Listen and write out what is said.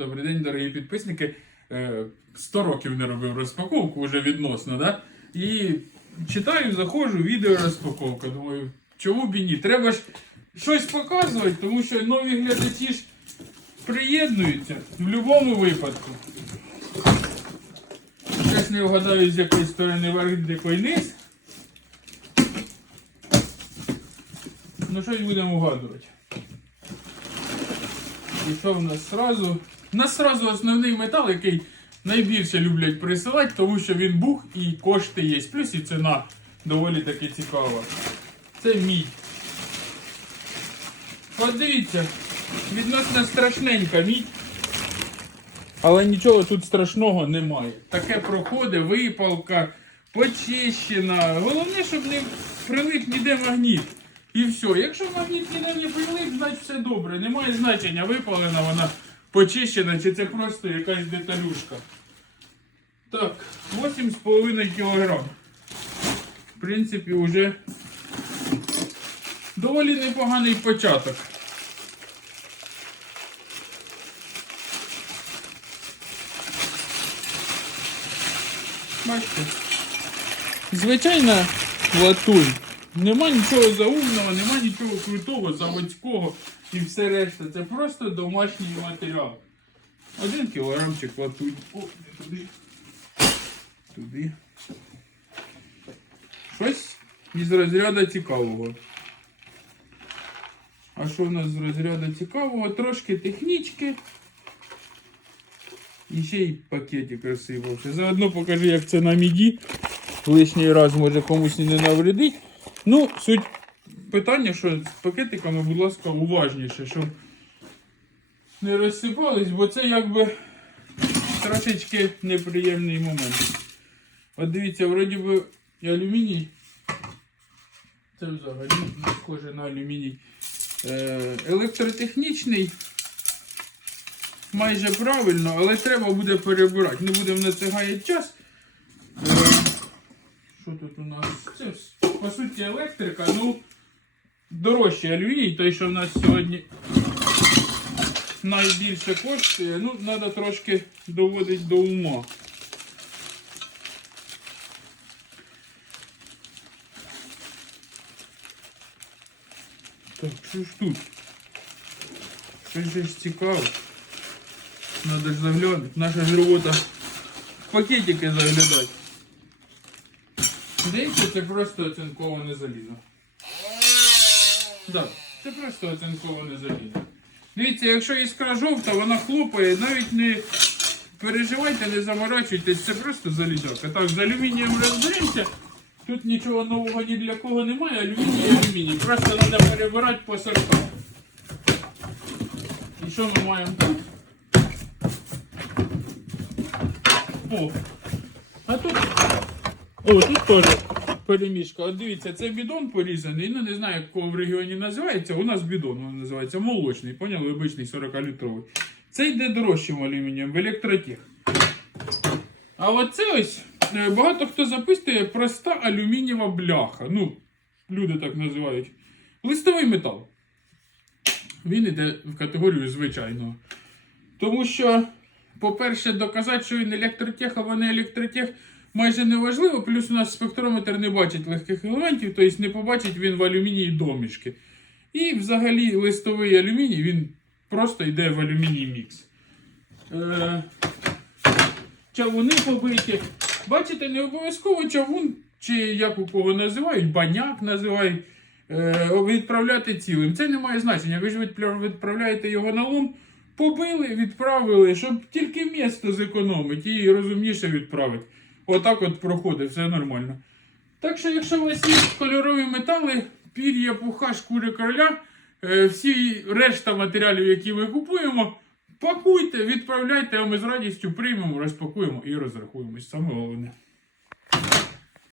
Добрий день, дорогі підписники. Е, 100 років не робив розпаковку вже відносно, да? І читаю, заходжу, відео розпаковка. Думаю, чому б і ні? Треба ж щось показувати, тому що нові глядачі ж приєднуються в будь-якому випадку. Щось не вгадаю, з якої сторони з якої низ. Ну щось будемо вгадувати. І що в нас сразу? У нас сразу основний метал, який найбільше люблять присилати, тому що він бух і кошти є. Плюс і ціна доволі таки цікава. Це мідь. Подивіться, відносно страшненька мідь. Але нічого тут страшного немає. Таке проходить, випалка, почищена. Головне, щоб не прилип ніде магніт. І все. Якщо магніт ніде не прилип, значить все добре. Немає значення, випалена вона почищена, чи це просто якась деталюшка. Так, 8,5 кг. В принципі, вже доволі непоганий початок. Бачите? Звичайна латунь. Нема нічого заумного, нема нічого крутого, заводського і все решта. Це просто домашній матеріал. Один кілограмчик латунь. О, не туди. Туди. Щось із розряду цікавого. А що в нас з розряду цікавого? Трошки технічки. І ще й пакетик розсипався. Заодно покажу, як це на міді. Лишній раз може комусь не навредить. Ну, суть питання, що з пакетиками, будь ласка, уважніше, щоб не розсипались, бо це якби трошечки неприємний момент. От дивіться, вроді би і алюміній. Це взагалі не схоже на алюміній. Е, електротехнічний. Майже правильно, але треба буде перебирати. Не будемо на це гаяти час. Е, що тут у нас? Це по суті електрика, ну дорожчий алюміній, той, що в нас сьогодні найбільше коштує, ну, треба трошки доводити до ума. Так, що ж тут? Щось же ж цікаво. Надо ж заглянути. Наша ж робота в пакетики заглядати. Здається, це просто оцинковане залізо. Так, це просто оцинковане залізо. Дивіться, якщо іскра жовта, вона хлопає, навіть не переживайте, не заморачуйтесь, це просто залізок. А так, з алюмінієм розберемося. Тут нічого нового ні для кого немає, алюміній і алюміній. Просто треба перебирати по сортам. І що ми маємо тут? О, а тут о, тут теж перемішка. От дивіться, це бідон порізаний. Ну не знаю, як кого в регіоні називається. У нас бідон називається молочний, поняли? Обичний 40-літровий. Це йде дорожчим алюмінієм в електротех. А оце ось е, багато хто записує проста алюмінієва бляха. Ну, люди так називають. Листовий метал. Він йде в категорію звичайного. Тому що, по-перше, доказати, що він електротех або не електротех, майже неважливо. Плюс у нас спектрометр не бачить легких елементів, тобто не побачить він в алюмінії домішки. І взагалі листовий алюміній він просто йде в алюміній мікс. Е, чавуни побиті. Бачите, не обов'язково чавун, чи як у кого називають, баняк називають, е, відправляти цілим. Це не має значення. Ви ж відправляєте його на лом, побили, відправили, щоб тільки місто зекономити і розумніше відправити. Отак от проходить, все нормально. Так що, якщо у вас є кольорові метали, пір'я, пуха, шкури короля, е, всі решта матеріалів, які ми купуємо, пакуйте, відправляйте, а ми з радістю приймемо, розпакуємо і розрахуємось. Саме головне.